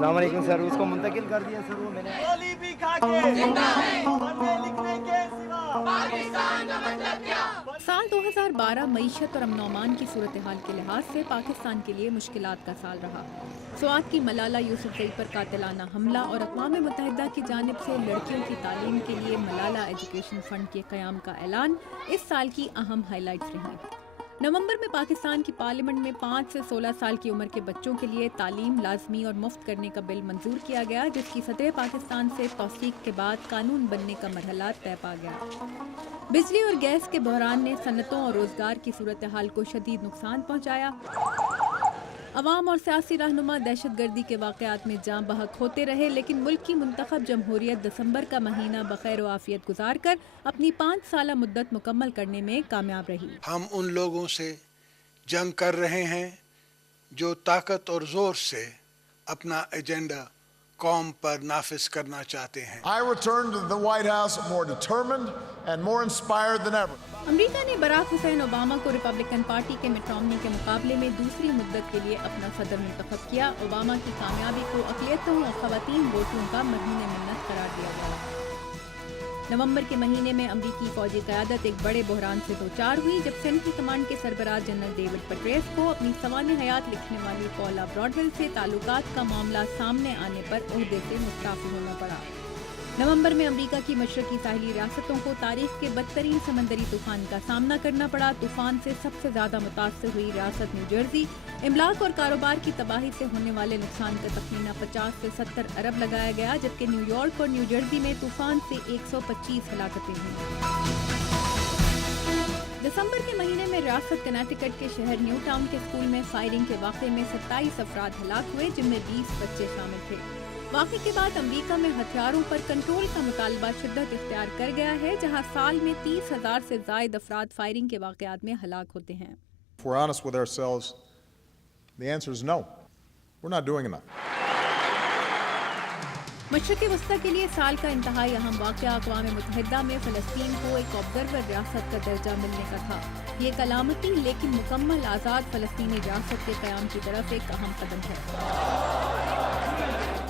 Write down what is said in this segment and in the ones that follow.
السلام علیکم سر، اس کو منتقل کر دیا سر، وہ میں نے گولی بھی کھا کے پڑھنے لکھنے کے سوا پاکستان کا مطلب کیا؟ سال 2012 معیشت اور امن و امان کی صورتحال کے لحاظ سے پاکستان کے لیے مشکلات کا سال رہا۔ سوات کی ملالہ یوسفزئی پر قاتلانہ حملہ اور اقوام متحدہ کی جانب سے لڑکیوں کی تعلیم کے لیے ملالہ ایجوکیشن فنڈ کے قیام کا اعلان اس سال کی اہم ہائی لائٹس رہیں۔ نومبر میں پاکستان کی پارلیمنٹ میں 5 سے 16 سال کی عمر کے بچوں کے لیے تعلیم لازمی اور مفت کرنے کا بل منظور کیا گیا، جس کی صدر پاکستان سے توثیق کے بعد قانون بننے کا مرحلہ طے پا گیا۔ بجلی اور گیس کے بحران نے صنعتوں اور روزگار کی صورتحال کو شدید نقصان پہنچایا۔ عوام اور سیاسی رہنما دہشت گردی کے واقعات میں جاں بحق ہوتے رہے، لیکن ملک کی منتخب جمہوریت دسمبر کا مہینہ بخیر و عافیت گزار کر اپنی 5 سالہ مدت مکمل کرنے میں کامیاب رہی۔ ہم ان لوگوں سے جنگ کر رہے ہیں جو طاقت اور زور سے اپنا ایجنڈا قوم پر نافذ کرنا چاہتے ہیں۔ I returned to the White House more determined and more inspired than ever. امریکہ نے براک حسین اوباما کو ریپبلکن پارٹی کے مٹ رومنی کے مقابلے میں دوسری مدت کے لیے اپنا صدر منتخب کیا۔ اوباما کی کامیابی کو اقلیتوں اور خواتین ووٹروں کا مرہون منت قرار دیا گیا۔ نومبر کے مہینے میں امریکی فوجی قیادت ایک بڑے بحران سے دوچار ہوئی جب سینٹرل کمانڈ کے سربراہ جنرل ڈیوڈ پٹریس کو اپنی سوانح حیات لکھنے والی پولا براڈویل سے تعلقات کا معاملہ سامنے آنے پر عہدے سے مستعفی ہونا پڑا۔ نومبر میں امریکہ کی مشرقی ساحلی ریاستوں کو تاریخ کے بدترین سمندری طوفان کا سامنا کرنا پڑا۔ طوفان سے سب سے زیادہ متاثر ہوئی ریاست نیو جرسی۔ املاک اور کاروبار کی تباہی سے ہونے والے نقصان کا تخمینہ 50 سے 70 ارب لگایا گیا، جبکہ نیو یارک اور نیو جرسی میں طوفان سے 125 ہلاکتیں ہوئیں۔ دسمبر کے مہینے میں ریاست کنیکٹیکٹ کے شہر نیو ٹاؤن کے اسکول میں فائرنگ کے واقعے میں 27 افراد ہلاک ہوئے، جن میں 20 بچے شامل تھے۔ واقعے کے بعد امریکہ میں ہتھیاروں پر کنٹرول کا مطالبہ شدت اختیار کر گیا ہے، جہاں سال میں 30,000 سے زائد افراد فائرنگ کے واقعات میں ہلاک ہوتے ہیں۔ If we're honest with ourselves, the answer is no. We're not doing enough. مشرق وسطیٰ کے لیے سال کا انتہائی اہم واقعہ اقوام متحدہ میں فلسطین کو ایک آبزرور ریاست کا درجہ ملنے کا تھا۔ یہ ایک علامتی لیکن مکمل آزاد فلسطینی ریاست کے قیام کی طرف ایک اہم قدم ہے۔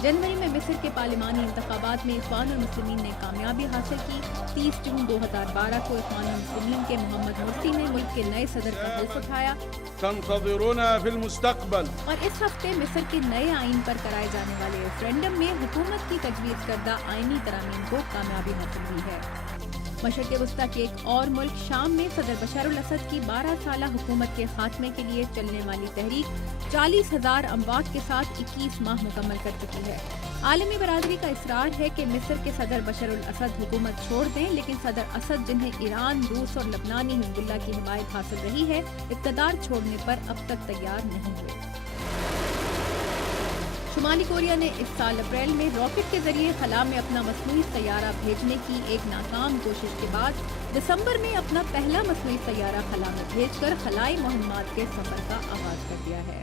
جنوری میں مصر کے پارلیمانی انتخابات میں اخوان المسلمین نے کامیابی حاصل کی۔ 30 جون 2012 کو اخوان المسلمین کے محمد مرسی نے ملک کے نئے صدر کا حلف اٹھایا۔ تنتظرنا في المستقبل۔ اور اس ہفتے مصر کے نئے آئین پر کرائے جانے والے ریفرینڈم میں حکومت کی تجویز کردہ آئینی ترامیم کو کامیابی حاصل ہوئی ہے۔ مشرق وسطیٰ کے ایک اور ملک شام میں صدر بشار الاسد کی 12 سالہ حکومت کے خاتمے کے لیے چلنے والی تحریک 40,000 اموات کے ساتھ 21 ماہ مکمل کر چکی ہے۔ عالمی برادری کا اصرار ہے کہ مصر کے صدر بشار الاسد حکومت چھوڑ دیں، لیکن صدر اسد جنہیں ایران، روس اور لبنانی حزب اللہ کی حمایت حاصل رہی ہے، اقتدار چھوڑنے پر اب تک تیار نہیں ہوئے۔ شمالی کوریا نے اس سال اپریل میں راکٹ کے ذریعے خلا میں اپنا مصنوعی سیارہ بھیجنے کی ایک ناکام کوشش کے بعد دسمبر میں اپنا پہلا مصنوعی سیارہ خلا میں بھیج کر خلائی مہمات کے سفر کا آغاز کر دیا ہے۔